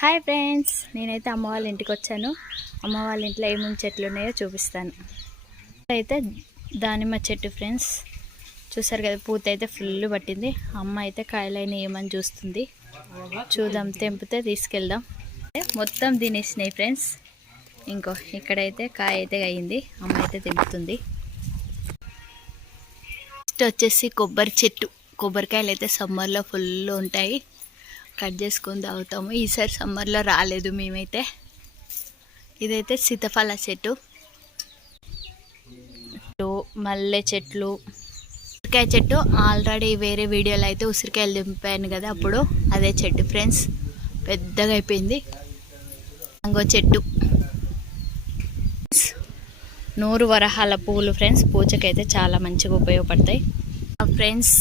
Hi friends, నేనైతే అమ్మ వాళ్ళ ఇంటికి వచ్చాను. అమ్మ వాళ్ళ ఇంట్లో ఏమేమి చెట్లు ఉన్నాయో చూపిస్తాను. అయితే దానిమ్మ చెట్టు ఫ్రెండ్స్, చూసారు కదా, పూత అయితే ఫుల్ పట్టింది. అమ్మ అయితే కాయలైన ఏమని చూస్తుంది. చూద్దాం, తెంపితే తీసుకెళ్దాం. మొత్తం తినేసినాయి ఫ్రెండ్స్. ఇంకో ఇక్కడైతే కాయ అయితే అయ్యింది, అమ్మ అయితే తెంపుతుంది. నెక్స్ట్ వచ్చేసి కొబ్బరి చెట్టు. కొబ్బరికాయలు అయితే సమ్మర్లో ఫుల్ ఉంటాయి, కట్ చేసుకొని తాగుతాము. ఈసారి సమ్మర్లో రాలేదు మేమైతే. ఇదైతే సీతాఫల చెట్టు, మల్లె చెట్లు, ఉసిరికాయ చెట్టు. ఆల్రెడీ వేరే వీడియోలో అయితే ఉసిరికాయలు దింపాను కదా, అప్పుడు అదే చెట్టు ఫ్రెండ్స్, పెద్దగా అయిపోయింది. మ్యాంగో చెట్టు, నూరు వరహాల పువ్వులు ఫ్రెండ్స్, పూజకైతే చాలా మంచిగా ఉపయోగపడతాయి ఫ్రెండ్స్.